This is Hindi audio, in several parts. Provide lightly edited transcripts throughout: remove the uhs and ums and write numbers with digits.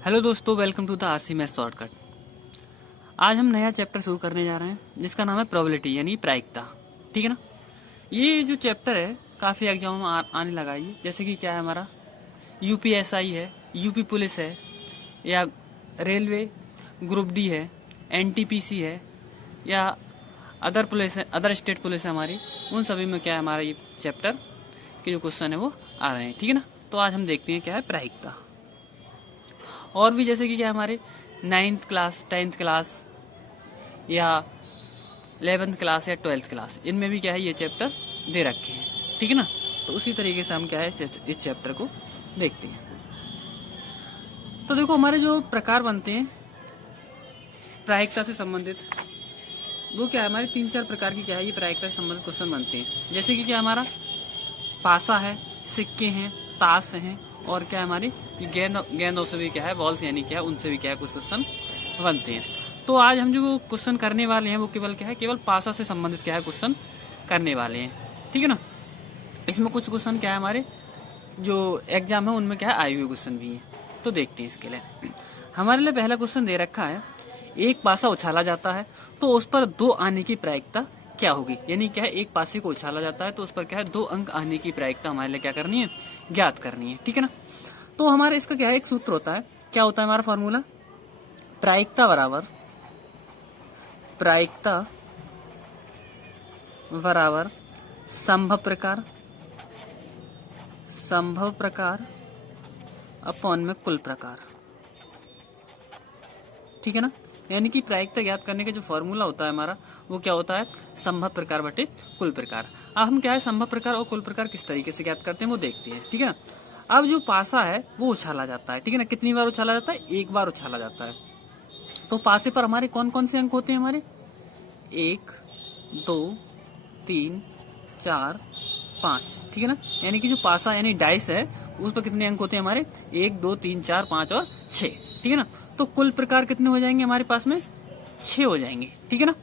हेलो दोस्तों, welcome to the RC math shortcut. आज हम नया चैप्टर शुरू करने जा रहे हैं जिसका नाम है प्रोबेबिलिटी यानी प्रायिकता। ठीक है ना। ये जो चैप्टर है काफ़ी एग्जाम में आने लगा है। जैसे कि क्या है हमारा यूपीएसआई है, यूपी पुलिस है, या रेलवे ग्रुप डी है, एनटीपीसी है, या अदर पुलिस है, अदर स्टेट पुलिस है हमारी। उन सभी में क्या है हमारा ये चैप्टर के जो क्वेश्चन है वो आ रहे हैं। ठीक है ना। तो आज हम देखते हैं क्या है प्रायिकता। और भी जैसे कि क्या हमारे 9th क्लास, 10th क्लास, या 11th क्लास या 12th क्लास, इनमें भी क्या है ये चैप्टर दे रखे हैं। ठीक है ना। तो उसी तरीके से हम क्या है इस चैप्टर को देखते हैं। तो देखो हमारे जो प्रकार बनते हैं प्रायिकता से संबंधित, वो क्या है हमारे 3-4 प्रकार की क्या है ये प्रायिकता से संबंधित क्वेश्चन बनते हैं। जैसे कि क्या हमारा पासा है, सिक्के हैं, ताश हैं, और क्या हमारी गेंदों से भी क्या है बॉल्स यानी क्या है उनसे भी क्या है कुछ क्वेश्चन बनते हैं। तो आज हम जो क्वेश्चन करने वाले हैं वो केवल क्या है केवल पासा से संबंधित क्या है क्वेश्चन करने वाले हैं। ठीक है ना। इसमें कुछ क्वेश्चन क्या है हमारे जो एग्जाम है उनमें क्या है आए हुए क्वेश्चन भी हैं। तो देखते हैं इसके लिए। हमारे लिए पहला क्वेश्चन दे रखा है, एक पासा उछाला जाता है तो उस पर 2 आने की प्रायिकता क्या होगी। यानी क्या है एक पासे को उछाला जाता है तो उस पर क्या है 2 अंक आने की प्रायिकता हमारे लिए क्या करनी है, ज्ञात करनी है। ठीक है ना। तो हमारे इसका क्या है एक सूत्र होता है, क्या होता है हमारा फॉर्मूला, प्रायिकता बराबर संभव प्रकार अपॉन में कुल प्रकार। ठीक है ना। यानी कि प्रायिकता ज्ञात करने का जो फॉर्मूला होता है हमारा वो क्या होता है, संभव प्रकार बटे कुल प्रकार। अब हम क्या है संभव प्रकार और कुल प्रकार किस तरीके से ज्ञात करते हैं वो देखते हैं। ठीक है ना। अब जो पासा है वो उछाला जाता है। ठीक है ना। कितनी बार उछाला जाता है, एक बार उछाला जाता है। तो पासे पर हमारे कौन कौन से अंक होते हैं हमारे, 1 2 3 4 5। ठीक है ना। यानी कि जो पासा यानी डाइस है उस पर कितने अंक होते हैं हमारे, 1 2 3 4 5 और 6। ठीक है ना। तो कुल प्रकार कितने हो जाएंगे हमारे पास में, 6 हो जाएंगे। ठीक है ना।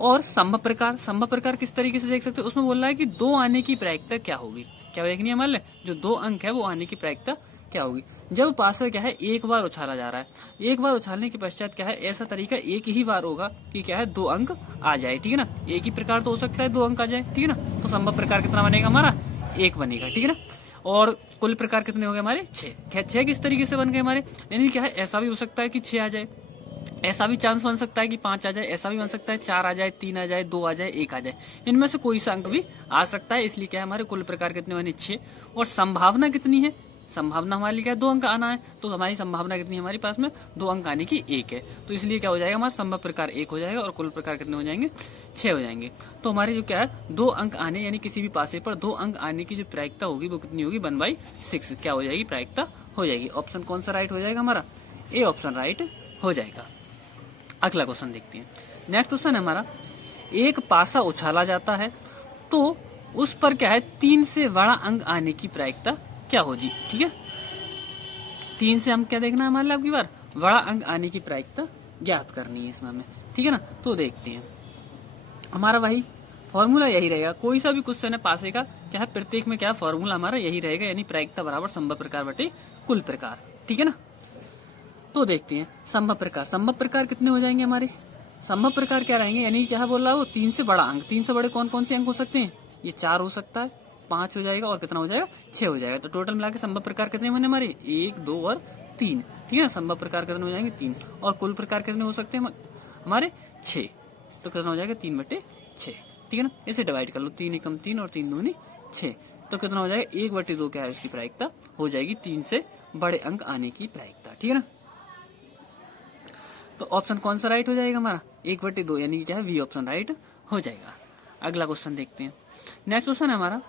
और संभव प्रकार किस तरीके से देख सकते हो, उसमें बोल रहा है कि 2 आने की प्रायिकता क्या होगी। क्या देखनी है हमारे लिए, जो 2 अंक है वो आने की प्रायिकता क्या होगी। जब पासा क्या है एक बार उछाला जा रहा है, एक बार उछालने के पश्चात क्या है ऐसा तरीका एक ही बार होगा कि क्या है 2 अंक आ जाए। ठीक है ना। एक ही प्रकार तो हो सकता है 2 अंक आ जाए। ठीक है ना। तो संभव प्रकार कितना बनेगा हमारा, 1 बनेगा। ठीक है ना। और कुल प्रकार कितने हो गए हमारे, 6। 6 किस तरीके से बन गए हमारे, यानी क्या है ऐसा भी हो सकता है कि 6 आ जाए, ऐसा भी चांस बन सकता है कि 5 आ जाए, ऐसा भी बन सकता है 4 आ जाए, 3 आ जाए, 2 आ जाए, 1 आ जाए। इनमें से कोई सा अंक भी आ सकता है। इसलिए क्या है हमारे कुल प्रकार कितने बने, 6। और संभावना कितनी है, संभावना हमारे लिए क्या है 2 अंक आना है। तो हमारी संभावना कितनी है हमारे पास में, 2 अंक आने की 1 है। तो इसलिए क्या हो जाएगा हमारा संभव प्रकार 1 हो जाएगा और कुल प्रकार कितने हो जाएंगे, 6 हो जाएंगे। तो हमारे जो क्या है 2 अंक आने यानी किसी भी पासे पर 2 अंक आने की जो प्रायिकता होगी वो कितनी होगी, 1/6 क्या हो जाएगी प्रायिकता हो जाएगी। ऑप्शन कौन सा राइट हो जाएगा हमारा, ए ऑप्शन राइट हो जाएगा। अगला क्वेश्चन देखते हैं। नेक्स्ट क्वेश्चन है हमारा, एक पासा उछाला जाता है तो उस पर क्या है 3 से बड़ा अंक आने की प्रायिकता क्या होगी। ठीक है। 3 से हम क्या देखना है हमारे लिए आपकी बार, बड़ा अंक आने की प्रायिकता ज्ञात करनी है इसमें हमें। ठीक है ना। तो देखते हैं हमारा वही फॉर्मूला यही रहेगा। कोई सा भी क्वेश्चन है पासे का क्या है प्रत्येक में क्या फॉर्मूला हमारा यही रहेगा, यानी प्रायिकता बराबर संभव प्रकार बटे कुल प्रकार। ठीक है ना। तो देखते हैं संभव प्रकार कितने हो जाएंगे हमारे, संभव प्रकार क्या रहेंगे, यानी क्या बोल रहा है वो 3 से बड़ा अंक। 3 से बड़े कौन कौन से अंक हो सकते हैं, ये 4 हो सकता है, 5 हो जाएगा और कितना हो जाएगा 6 हो जाएगा। तो टोटल मिला के संभव प्रकार कितने बने हमारे, 1 2 और 3। ठीक है ना। संभव प्रकार कितने हो जाएंगे 3, और कुल प्रकार कितने हो सकते हैं हमारे 6। तो कितना हो जाएगा 3/6। ठीक है ना। इसे डिवाइड कर लो, 3 एकम 3 और 3 दूनी 6। तो कितना हो जाएगा 1/2 क्या है इसकी प्रायिकता हो जाएगी, 3 से बड़े अंक आने की प्रायिकता। ठीक है ना। तो ऑप्शन कौन सा राइट हो जाएगा हमारा, 1/2 यानी कि क्या है वी ऑप्शन राइट हो जाएगा। अगला क्वेश्चन देखते हैं। नेक्स्ट क्वेश्चन है हमारा,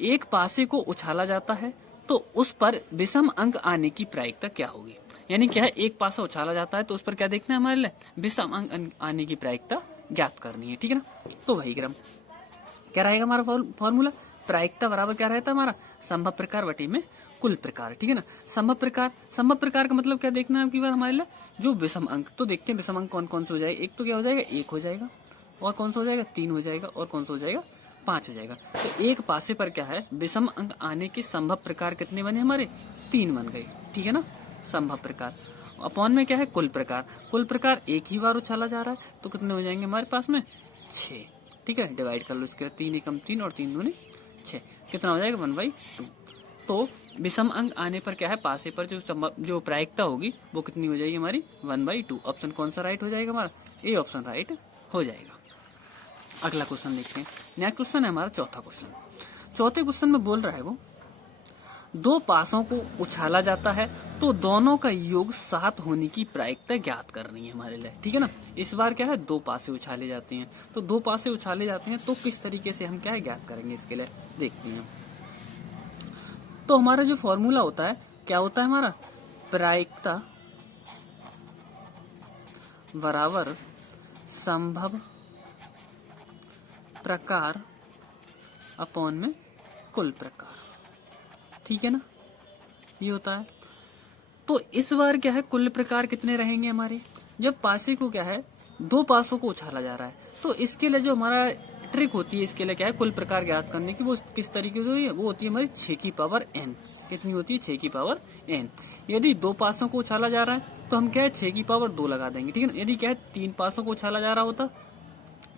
एक पासे को उछाला जाता है तो उस पर विषम अंक आने की प्रायिकता क्या होगी। यानी क्या है एक पासा उछाला जाता है तो उस पर क्या देखना है हमारे लिए, विषम अंक आने की प्रायिकता ज्ञात करनी है। ठीक है ना। तो वही क्रम क्या रहेगा हमारा फॉर्मूला, प्रायिकता बराबर क्या रहता है हमारा, संभव प्रकार बटे में कुल प्रकार। ठीक है ना। संभव प्रकार का मतलब क्या देखना है आपकी बार हमारे लिए, जो विषम अंक। तो देखते हैं विषम अंक कौन कौन से हो जाएगा। एक तो क्या हो जाएगा 1 हो जाएगा, और कौन सा हो जाएगा 3 हो जाएगा, और कौन सा हो जाएगा 5 हो जाएगा। तो एक पासे पर क्या है विषम अंक आने के संभव प्रकार कितने बने हमारे, 3 बन गए। ठीक है ना। संभव प्रकार अपॉन में क्या है कुल प्रकार, कुल प्रकार एक ही बार उछाला जा रहा है तो कितने हो जाएंगे हमारे पास में 6। ठीक है, डिवाइड कर लो इसके 3 एकम 3 और 3 दूनी 6, कितना हो जाएगा 1/2। तो विषम अंक आने पर क्या है पासे पर जो प्रायिकता होगी वो कितनी हो जाएगी हमारी 1/2। ऑप्शन कौन सा राइट हो जाएगा हमारा, ए ऑप्शन राइट हो जाएगा। अगला क्वेश्चन देखते हैं। नेक्स्ट क्वेश्चन है हमारा चौथा क्वेश्चन। चौथे क्वेश्चन में बोल रहा है वो दो पासों को उछाला जाता है तो दोनों का योग 7 होने की प्रायिकता ज्ञात करनी है हमारे लिए। ठीक है ना, इस बार क्या है दो पासे उछाले जाते हैं, तो दो पासे उछाले जाते हैं तो किस तरीके से हम क्या है ज्ञात करेंगे इसके लिए देखते हैं। तो हमारा जो फॉर्मूला होता है क्या होता है हमारा, प्रायिकता बराबर संभव प्रकार अपॉन में कुल प्रकार। ठीक है ना, ये होता है। तो इस बार क्या है कुल प्रकार कितने रहेंगे हमारे, जब पासे को क्या है दो पासों को उछाला जा रहा है तो इसके लिए जो हमारा ट्रिक होती है इसके लिए क्या है कुल प्रकार ज्ञात करने की, वो किस तरीके से हुई है, वो होती है हमारी 6 की पावर n। कितनी होती है 6 की पावर n। यदि दो पासों को उछाला जा रहा है तो हम क्या है 6 की पावर 2 लगा देंगे। ठीक है ना, यदि क्या है 3 पासों को उछाला जा रहा होता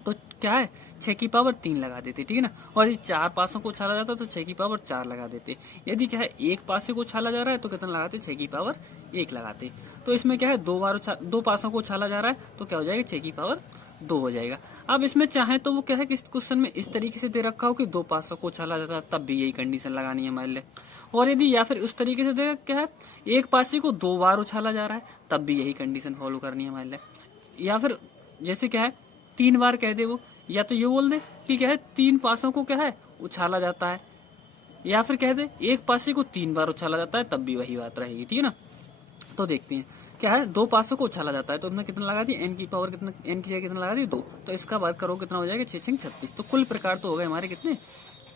तो क्या है 6 की पावर 3 लगा देते। ठीक है ना, और ये 4 पासों को उछाला जाता तो 6 की पावर 4 लगा देते। यदि क्या है एक पासे को उछाला जा रहा है तो कितना लगाते 6 की पावर 1 लगाते। तो इसमें क्या है दो पासों को उछाला जा रहा है तो क्या हो जाएगा 6 की पावर 2 हो जाएगा। अब इसमें चाहे तो वो क्या है कि इस क्वेश्चन में इस तरीके से दे रखा हो कि दो पासों को उछाला जाता है तब भी यही कंडीशन लगानी है हमारे लिए, और यदि या फिर उस तरीके से दे क्या है एक पासे को 2 बार उछाला जा रहा है तब भी यही कंडीशन फॉलो करनी है हमारे लिए, या फिर जैसे क्या है 3 बार कह दे वो, या तो ये बोल दे कि क्या है 3 पासों को क्या है उछाला जाता है, या फिर कह दे एक पासे को 3 बार उछाला जाता है तब भी वही बात रहेगी। ठीक है ना, तो देखते हैं क्या है दो पासों को उछाला जाता है तो हमने कितना लगा दी n की पावर कितना, n की जगह कितना लगा दी 2, तो इसका बात करो कितना हो जाएगा 6 36। तो कुल प्रकार तो हो गए हमारे कितने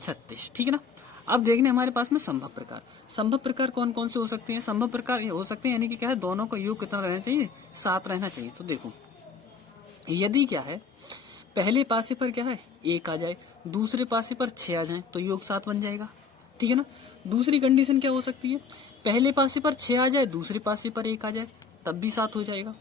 36। ठीक है ना, अब देखने हमारे पास में संभव प्रकार। संभव प्रकार कौन कौन से हो सकते हैं, संभव प्रकार हो सकते हैं यानी कि क्या है दोनों का योग कितना रहना चाहिए 7 रहना चाहिए। तो देखो यदि क्या है पहले पासे पर क्या है 1 आ जाए, दूसरे पासे पर 6 आ जाए तो योग 7 बन जाएगा। ठीक है ना, दूसरी कंडीशन क्या हो सकती है पहले पासे पर 6 आ जाए दूसरे पासे पर 1 आ जाए तब भी 7 हो जाएगा।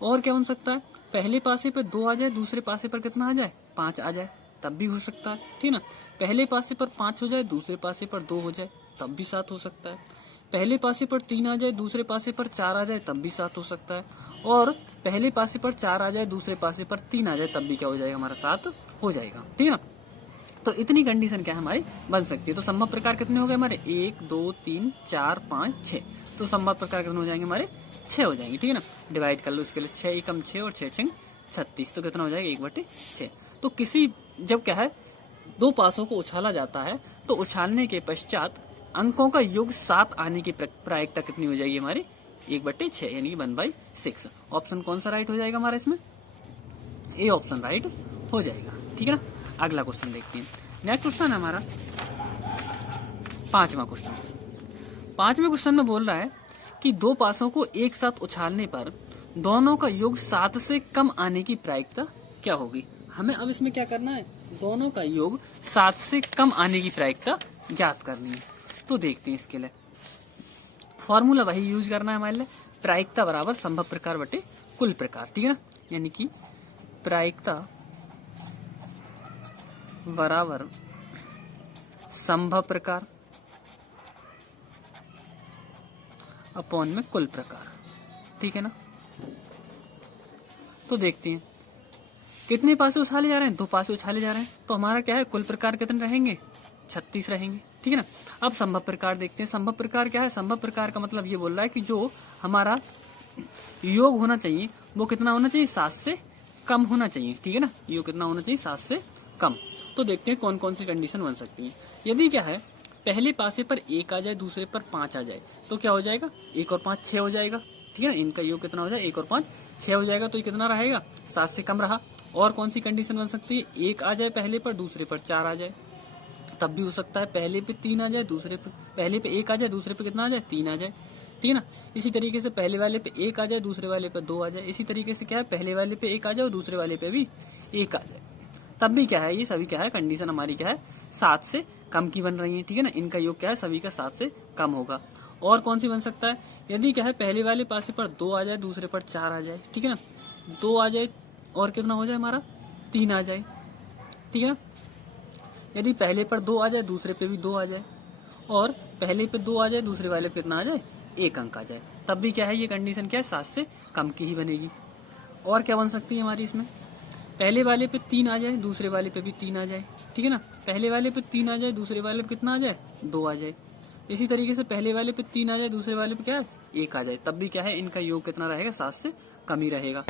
और क्या बन सकता है पहले पासे पर 2 आ जाए दूसरे पासे पर कितना आ जाए 5 आ जाए तब भी हो सकता है। ठीक है ना, पहले पासे पर 5 हो जाए दूसरे पासे पर 2 हो जाए तब भी 7 हो सकता है। पहले पासे पर 3 आ जाए दूसरे पासे पर 4 आ जाए तब भी 7 हो सकता है। और पहले पासे पर 4 आ जाए दूसरे पासे पर 3 आ जाए तब भी क्या हो जाएगा हमारा 7 हो जाएगा। ठीक है ना, तो इतनी कंडीशन क्या है हमारी बन सकती है। तो संभव प्रकार कितने हो गए हमारे 1 2 3 4 5 6। तो संभव प्रकार कितने हो जाएंगे हमारे 6 हो जाएंगे। ठीक है ना, डिवाइड कर लो इसके लिए 6 एकम 6 और 6 6 36, तो कितना हो जाएगा 1/6। तो किसी जब क्या है दो पासों को उछाला जाता है तो उछालने के पश्चात अंकों का योग 7 आने की प्रायिकता कितनी हो जाएगी हमारी 1/6 यानी कि 1/6। ऑप्शन कौन सा राइट हो जाएगा हमारा इसमें, ए ऑप्शन राइट हो जाएगा। ठीक है ना, अगला क्वेश्चन देखते हैं। नेक्स्ट क्वेश्चन है हमारा 5वां क्वेश्चन। 5वें क्वेश्चन में बोल रहा है कि दो पासों को एक साथ उछालने पर दोनों का योग 7 से कम आने की प्रायिकता क्या होगी। हमें अब इसमें क्या करना है दोनों का योग 7 से कम आने की प्रायिकता ज्ञात करनी है। तो देखते हैं इसके लिए फॉर्मूला वही यूज करना है हमारे लिए, प्रायिकता बराबर संभव प्रकार बटे कुल प्रकार। ठीक है ना, यानी कि प्रायिकता बराबर संभव प्रकार अपॉन में कुल प्रकार। ठीक है ना, तो देखते हैं कितने पासे उछाले जा रहे हैं, 2 पासे उछाले जा रहे हैं तो हमारा क्या है कुल प्रकार कितने रहेंगे 36 रहेंगे। ठीक है ना, अब संभव प्रकार देखते हैं। संभव प्रकार क्या है, संभव प्रकार का मतलब ये बोल रहा है कि जो हमारा योग होना चाहिए वो कितना होना चाहिए 7 से कम होना चाहिए। ठीक है ना, योग कितना होना चाहिए 7 से कम। तो देखते हैं कौन कौन सी कंडीशन बन सकती है। यदि क्या है पहले पासे पर 1 आ जाए दूसरे पर 5 आ जाए तो क्या हो जाएगा 1 और 5 6 हो जाएगा। ठीक है ना, इनका योग कितना हो जाए 1 और 5 6 हो जाएगा, तो ये कितना रहेगा 7 से कम रहा। और कौन सी कंडीशन बन सकती है 1 आ जाए पहले पर दूसरे पर 4 आ जाए तब भी हो सकता है। पहले पे 3 आ जाए दूसरे पे, पहले पे 1 आ जाए दूसरे पे कितना आ जाए 3 आ जाए। ठीक है ना, इसी तरीके से पहले वाले पे 1 आ जाए दूसरे वाले पे 2 आ जाए। इसी तरीके से क्या है पहले वाले पे 1 आ जाए और दूसरे वाले पे भी 1 आ जाए तब भी क्या है ये सभी क्या है कंडीशन हमारी क्या है 7 से कम की बन रही है। ठीक है ना, इनका योग क्या है सभी का 7 से कम होगा। और कौन सी बन सकता है, यदि क्या है पहले वाले पासे पर 2 आ जाए, दूसरे पर 4 आ जाए, ठीक है ना, 2 आ जाए और कितना हो जाए हमारा 3 आ जाए, ठीक है ना। यदि पहले पर 2 आ जाए, दूसरे पे भी 2 आ जाए, और पहले पे 2 आ जाए, दूसरे वाले पे कितना आ जाए 1 अंक आ जाए, तब भी क्या है ये कंडीशन क्या है 7 से कम की ही बनेगी। और क्या बन सकती है हमारी इसमें, पहले वाले पे 3 आ जाए, दूसरे वाले पे भी 3 आ जाए, ठीक है ना, पहले वाले पे 3 आ जाए, दूसरे वाले पे कितना आ जाए 2 आ जाए। इसी तरीके से पहले वाले पे 3 आ जाए, दूसरे वाले पे क्या है 1 आ जाए, तब भी क्या है इनका योग कितना रहेगा 7 से कम ही रहेगा।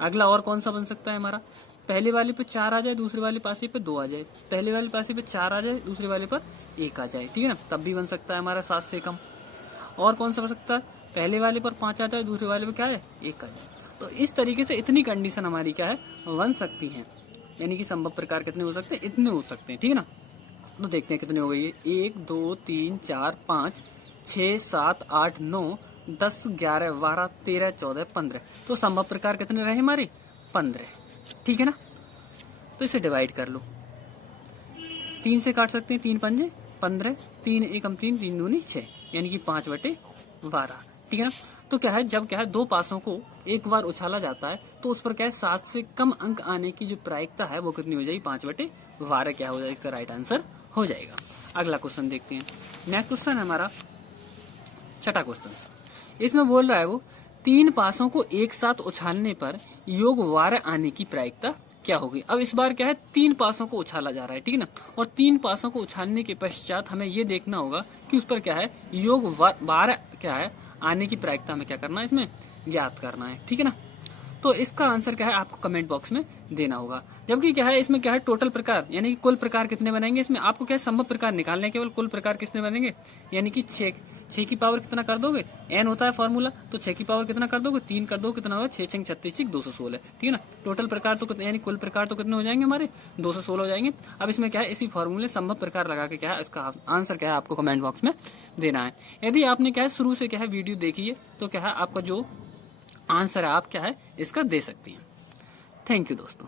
अगला और कौन सा बन सकता है हमारा, पहले वाले पे 4 आ जाए, दूसरे वाले पासे पे 2 आ जाए, पहले वाले पासे पे 4 आ जाए, दूसरे वाले पर 1 आ जाए, ठीक है ना, तब भी बन सकता है हमारा 7 से कम। और कौन सा बन सकता है, पहले वाले पर 5 आ जाए, दूसरे वाले पे क्या है 1 आ जाए। तो इस तरीके से इतनी कंडीशन हमारी क्या है बन सकती है, यानी कि संभव प्रकार कितने हो सकते हैं, इतने हो सकते हैं, ठीक है ना। तो देखते हैं कितने हो गए, 1 2 3 4 5 6 7 8 9 10 11 12 13 14 15। तो संभव प्रकार कितने रहे हमारे 15, ठीक है ना। तो इसे डिवाइड कर लो, 3 से काट सकते हैं, 3 पंजे 15, 3 एकम 3, 3 दूनी 6, यानी कि 5/12, ठीक है ना। तो क्या है जब क्या है दो पासों को एक बार उछाला जाता है तो उस पर क्या है 7 से कम अंक आने की जो प्रायिकता है वो कितनी हो जाएगी 5/12 क्या हो जाएगा, इसका राइट आंसर हो जाएगा। अगला क्वेश्चन देखते हैं। नेक्स्ट क्वेश्चन है हमारा छठा क्वेश्चन। इसमें बोल रहा है वो 3 पासों को एक साथ उछालने पर योग 12 आने की प्रायिकता क्या होगी। अब इस बार क्या है 3 पासों को उछाला जा रहा है, ठीक है ना, और 3 पासों को उछालने के पश्चात हमें ये देखना होगा कि उस पर क्या है योग 12 क्या है आने की प्रायिकता हमें क्या करना है इसमें ज्ञात करना है, ठीक है ना। तो इसका आंसर क्या है आपको कमेंट बॉक्स में देना होगा। जबकि क्या है इसमें क्या है टोटल प्रकार यानी कि कुल प्रकार कितने बनेंगे, इसमें आपको क्या है संभव प्रकार निकालने, केवल कुल प्रकार कितने बनेंगे, यानी कि 6 की पावर कितना कर दोगे, n होता है फॉर्मूला, तो 6 की पावर कितना कर दोगे 3 कर दो, कितना होगा 6 6 36 216, ठीक है ना। टोटल प्रकार तो यानी कुल प्रकार तो कितने हो जाएंगे हमारे 216 हो जाएंगे। अब इसमें क्या है इसी फॉर्मूले संभव प्रकार लगा के क्या है इसका आंसर क्या है आपको कमेंट बॉक्स में देना है। यदि आपने क्या है शुरू से क्या है वीडियो देखी है तो क्या है आपका जो आंसर है आप क्या है इसका दे सकती हैं। थैंक यू दोस्तों।